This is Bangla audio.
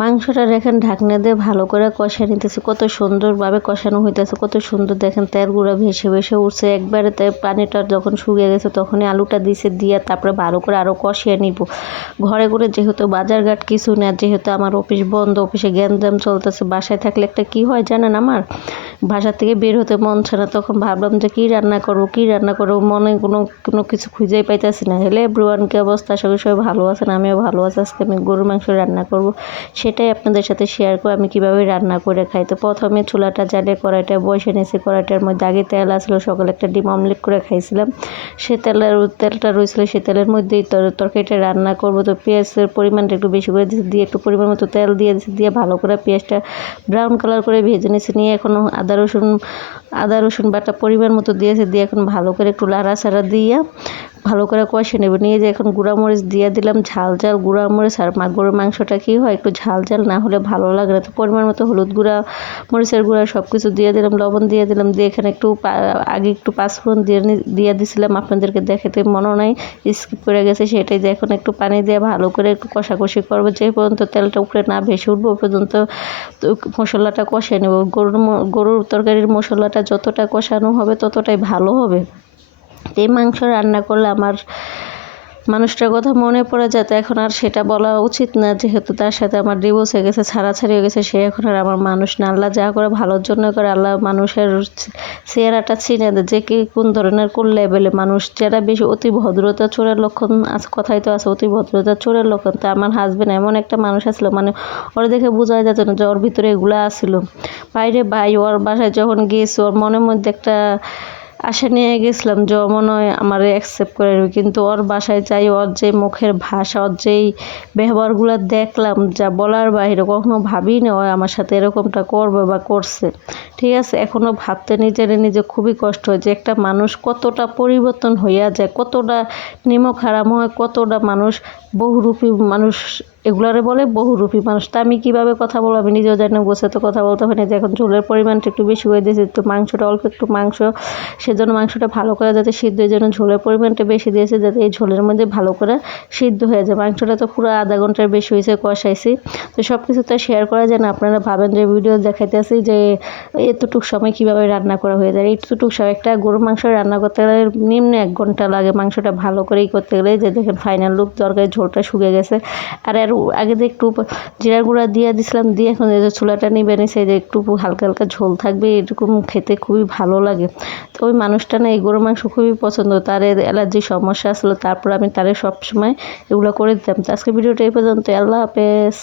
মাংসটা দেখেন ঢাকনা দিয়ে ভালো করে কষিয়ে নিতেছে, কত সুন্দরভাবে কষানো হইতেছে, কত সুন্দর দেখেন তেলগুলো ভেসে ভেসে উঠছে একবারে। পানিটা যখন শুকিয়ে গেছে তখনই আলুটা দিছে, দিয়ে তারপরে ভালো করে আরও কষিয়ে নিব। ঘরে ঘরে যেহেতু বাজারঘাট কিছু না, যেহেতু আমার অফিস বন্ধ, অফিসে গ্যাঞ্জাম চলতেছে, বাসায় থাকলে একটা কি হয় জানেন, আমার বাসা থেকে বের হতে মন ছে না। তখন ভাবলাম যে কী রান্না করবো, মনে কোনো কিছু খুঁজেই পাইতেছি না। হলে এভরিওয়ান কি অবস্থা, আশা করি সবাই ভালো আছেন, আমিও ভালো আছি। আজকে আমি গরুর মাংস রান্না করব, সেটাই আপনাদের সাথে শেয়ার করে আমি কীভাবে রান্না করে খাই। তো প্রথমে চুলাটা জ্বালিয়ে কড়াইটা বসে নিয়েছি। কড়াইটার মধ্যে আগে তেল আসলো, সকালে একটা ডিম অমলেট করে খাইছিলাম, সে তেলটা রয়েছিল, সে তেলের মধ্যেই তরকারিটা রান্না করব। তো পেঁয়াজের পরিমাণটা একটু বেশি করে দিয়েছি, দিয়ে একটু পরিমাণ মতো তেল দিয়ে দিয়েছি, দিয়ে ভালো করে পেঁয়াজটা ব্রাউন কালার করে ভেজে নিয়েছি। নিয়ে এখনও আদা রসুন বাটা পরিমাণ মতো দিয়েছে, দিয়ে এখন ভালো করে একটু লাড়াচাড়া দিয়ে ভালো করে কষে নেব। নিয়ে যে এখন গুঁড়ামরিচ দিয়ে দিলাম, ঝাল গুঁড়ামরিচ। আর গরুর মাংসটা কী হয়, একটু ঝাল না হলে ভালো লাগে না। তো পরিমাণ মতো হলুদ গুঁড়া, মরিচের গুঁড়া সব কিছু দিয়ে দিলাম, লবণ দিয়ে দিলাম, দিয়ে এখানে আগে একটু পাঁচফোড়ন দিয়ে দিয়েছিলাম, আপনাদেরকে দেখাতে মনে নাই, স্কিপ করে গেছে সেটাই। যে এখন একটু পানি দিয়ে ভালো করে একটু কষাকষি করবো, যে পর্যন্ত তেলটা উপরে না ভেসে উঠবো পর্যন্ত মশলাটা কষিয়ে নেব। গরুর তরকারির মশলাটা যতটা কষানো হবে ততটাই ভালো হবে। এই মাংস রান্না করলে আমার মানুষটার কথা মনে পড়ে যায়, তো এখন আর সেটা বলা উচিত না, যেহেতু তার সাথে আমার ডিভোর্স হয়ে গেছে, ছাড়াছাড়ি হয়ে গেছে, সে এখন আর আমার মানুষ না। আল্লাহ যা করে ভালোর জন্য করে। আল্লাহ মানুষের চেহারাটা চিনে দেয়, যে কি কোন ধরনের কোন লেভেলে মানুষ। যারা বেশি অতি ভদ্রতা চোরের লক্ষণ আছে, কথাই তো আছে অতি ভদ্রতা চোরের লক্ষণ। তো আমার হাজবেন্ড এমন একটা মানুষ আসলো, মানে ওর দেখে বোঝাই যেত না যে ওর ভিতরে এগুলো আসলো। বাইরে ভাই ওর বাসায় যখন গিয়েছি, ওর মনের মধ্যে একটা আশা নিয়ে গেছিলাম যে মনে হয় আমার অ্যাকসেপ্ট করে নেবে, কিন্তু ওর বাসায় যাই ওর যে মুখের ভাষা, ওর যেই ব্যবহারগুলো দেখলাম, যা বলার বাইরে। কখনো ভাবিনি ও আমার সাথে এরকমটা করবে বা করছে। ঠিক আছে, এখনও ভাবতে নিজে খুবই কষ্ট হয় যে একটা মানুষ কতটা পরিবর্তন হইয়া যায়, কতটা নিমক হারাম হয়, কতটা মানুষ বহুরূপী মানুষ এগুলারে বলে বহুরূপী মানুষ। তা আমি কীভাবে কথা বলবো আমি নিজেও জানি, বসে তো কথা বলতে পারি না। এখন ঝোলের পরিমাণটা একটু বেশি হয়ে দিয়েছে, তো মাংসটা অল্প একটু মাংস, সেজন্য মাংসটা ভালো করে যাতে সিদ্ধ, এই জন্য ঝোলের পরিমাণটা বেশি দিয়েছে, যাতে এই ঝোলের মধ্যে ভালো করে সিদ্ধ হয়ে যায়। মাংসটা তো পুরো আধা ঘন্টার বেশি হয়েছে কষাইছি। তো সব কিছু তো শেয়ার করা যায় না, আপনারা ভাবেন যে ভিডিও দেখাইতেছি যে এতটুক সময় কীভাবে রান্না করা হয়ে যায়। এইটুকু সময় একটা গরুর মাংস রান্না করতে গেলে নিম্ন 1 ঘন্টা লাগে, মাংসটা ভালো করেই করতে গেলে। যে দেখেন ফাইনাল লুক, তরকারি ঝোলটা শুকিয়ে গেছে। আর আগে দিয়ে একটু জিরার গুঁড়া দিয়ে দিছিলাম, দিয়ে এখন এই যে চুলাটা নিবে নিছে, যে একটু হালকা হালকা ঝোল থাকবে, এরকম খেতে খুবই ভালো লাগে। তো ওই মানুষটা না এই গরুর মাংস খুবই পছন্দ, তার অ্যালার্জির সমস্যা আসলো, তারপর আমি তারে সবসময় এগুলো করে দিতাম। তো আজকে ভিডিওটা এই পর্যন্ত, আল্লাহ হাফেজ।